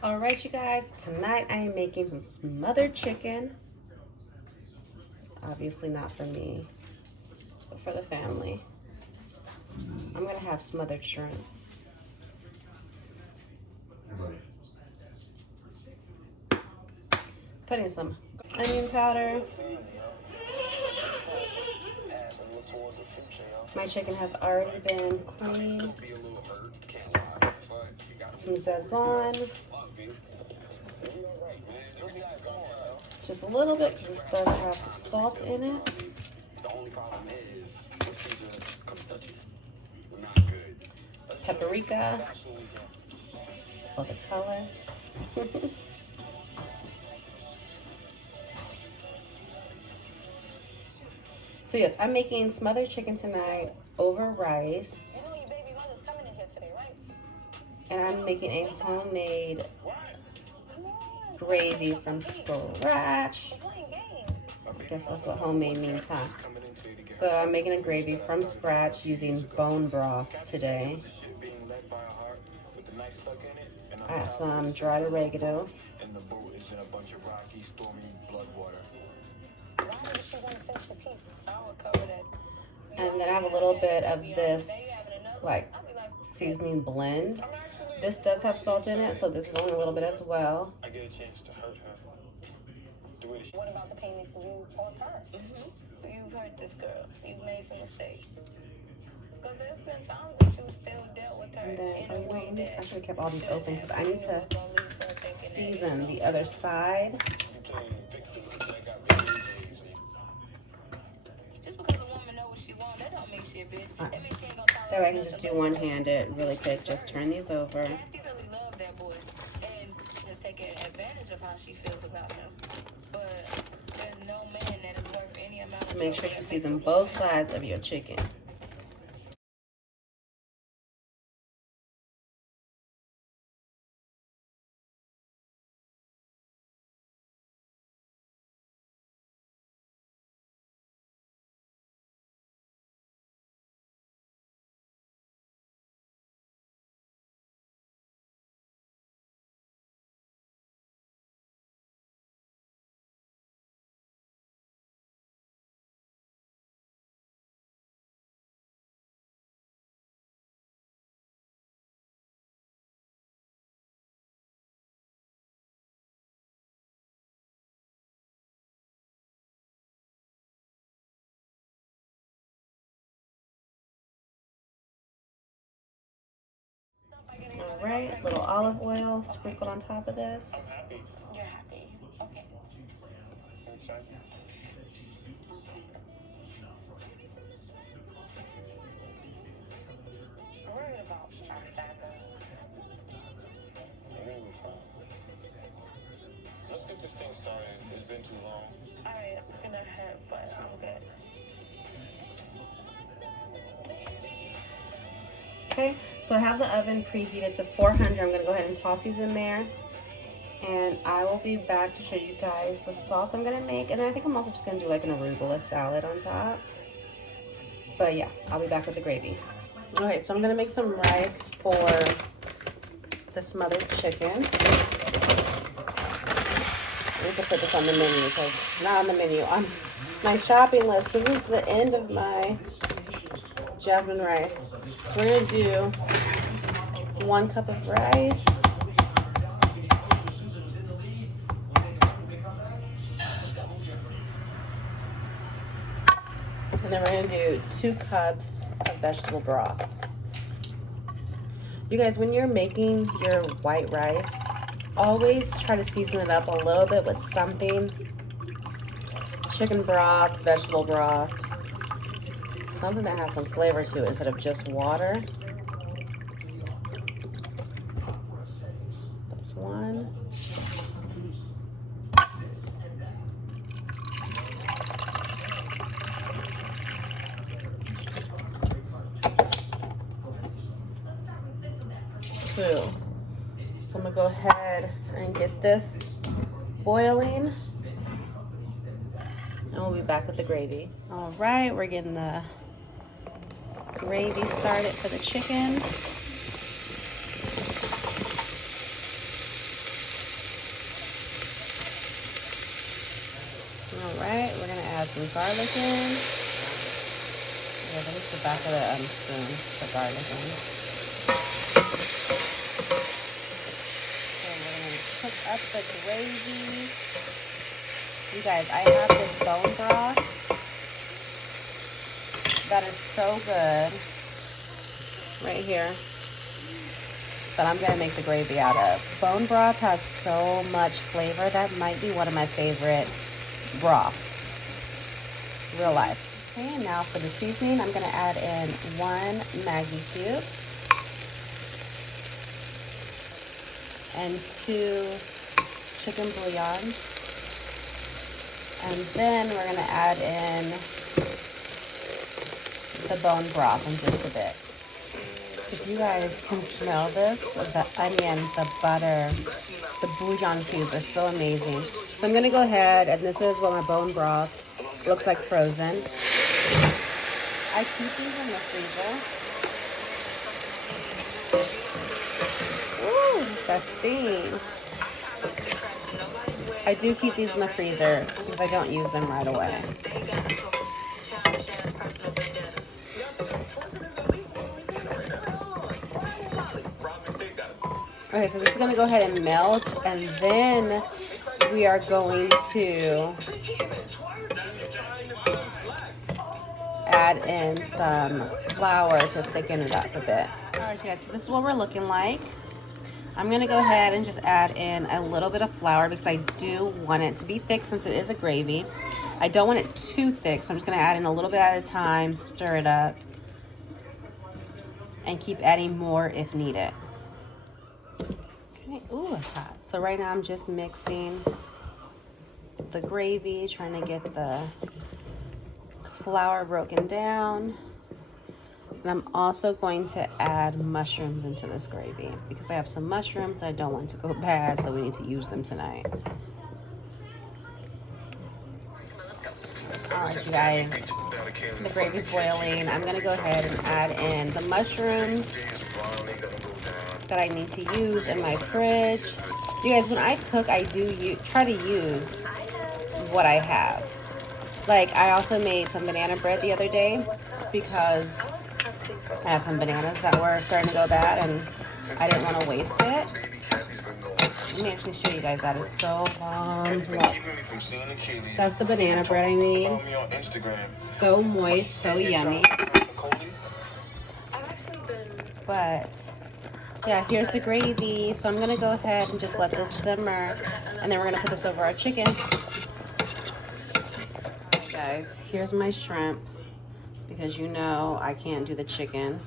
All right, you guys, tonight I am making some smothered chicken. Obviously not for me, but for the family. I'm gonna have smothered shrimp. Put in some onion powder. My chicken has already been cleaned. Some Szechuan. Just a little bit because this does have some salt in it. The only problem is Caesar comes touches. We're not good. Paprika for the color. So yes, I'm making smothered chicken tonight over rice. You know your baby mother's coming in here today, right? And I'm making a homemade gravy from scratch. I guess that's what homemade means, huh? So I'm making a gravy from scratch using bone broth today. I have some dried oregano. And the boat is in a bunch of rocky, stormy blood water. And then I have a little bit of this like seasoning blend. This does have salt in it, so this is only a little bit as well. I get a chance to hurt her. What about the pain you caused her? You've hurt this girl. You've made some mistakes. Because there's been times that you still dealt with her And then, in a way that I should have kept all these open because I need to season the other side. Just because a woman knows what she wants, that don't mean she a bitch. That means she ain't gonna tolerate. That way I can just do one-handed really quick. Just turn these over. Kathy really loved that boy and just taking advantage of how she feels about him. But there's no man that is worth any amount of Make sure you season both sides of your chicken. All right, little olive oil sprinkled on top of this. I'm happy. You're happy. Okay. I'm excited. Worried about our family. We'll be fine. Let's get this thing started. It's been too long. Alright, it's gonna hurt, but I'm good. Okay, so I have the oven preheated to 400. I'm gonna go ahead and toss these in there. And I will be back to show you guys the sauce I'm gonna make. And then I think I'm also just gonna do like an arugula salad on top. But yeah, I'll be back with the gravy. Okay, so I'm gonna make some rice for the smothered chicken. We can put this on the menu because not on the menu, on my shopping list, because this is the end of my jasmine rice. So we're gonna do 1 cup of rice. And then we're gonna do 2 cups of vegetable broth. You guys, when you're making your white rice, always try to season it up a little bit with something. Chicken broth, vegetable broth, something that has some flavor to it instead of just water. That's 1. So I'm gonna go ahead and get this boiling, and we'll be back with the gravy. All right, we're getting the gravy started for the chicken. right, we're gonna add some garlic in. Yeah, that is the back of the spoon, the garlic in. And we're gonna cook up the gravy. You guys, I have this bone broth that is so good right here that I'm gonna make the gravy out of. Bone broth has so much flavor. That might be one of my favorite broth. Real life. Okay, and now for the seasoning, I'm gonna add in 1 Maggi cube and 2 chicken bouillons. And then we're gonna add in the bone broth in just a bit. If you guys can smell this, the onion, the butter, the bouillon cubes are so amazing. So I'm gonna go ahead, and this is what my bone broth looks like frozen. I keep these in the freezer. Woo, that steam. I do keep these in the freezer because I don't use them right away. Okay, so this is gonna go ahead and melt, and then we are going to add in some flour to thicken it up a bit. All right, guys, so this is what we're looking like. I'm gonna go ahead and just add in a little bit of flour because I do want it to be thick since it is a gravy. I don't want it too thick, so I'm just gonna add in a little bit at a time, stir it up, and keep adding more if needed. Okay, ooh, it's hot. So right now I'm just mixing the gravy, trying to get the flour broken down. And I'm also going to add mushrooms into this gravy because I have some mushrooms I don't want to go bad, so we need to use them tonight. All right, you guys, the gravy's boiling. I'm gonna go ahead and add in the mushrooms that I need to use in my fridge. You guys, when I cook, I do try to use what I have. Like, I also made some banana bread the other day because I had some bananas that were starting to go bad and I didn't want to waste it. Let me actually show you guys. That is so bomb. Look. That's the banana bread I made. So moist, so yummy. But yeah, here's the gravy. So I'm gonna go ahead and just let this simmer, and then we're gonna put this over our chicken. Alright guys, here's my shrimp, because you know I can't do the chicken.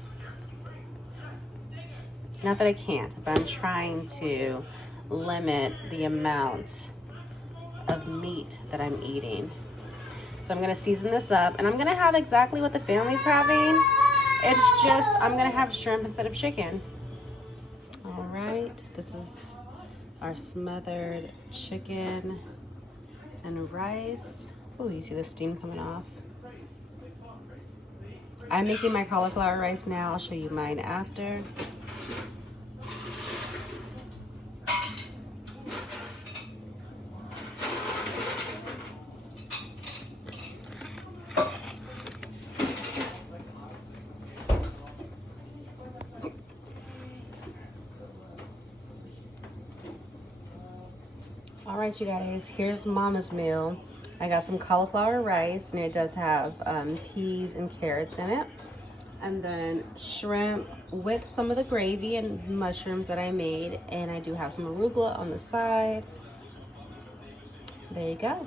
Not that I can't, but I'm trying to limit the amount of meat that I'm eating. So I'm gonna season this up, and I'm gonna have exactly what the family's having. It's just, I'm gonna have shrimp instead of chicken. All right, this is our smothered chicken and rice. Oh, you see the steam coming off. I'm making my cauliflower rice now. I'll show you mine after. All right, you guys, here's Mama's meal. I got some cauliflower rice, and it does have peas and carrots in it. And then shrimp with some of the gravy and mushrooms that I made. And I do have some arugula on the side. There you go.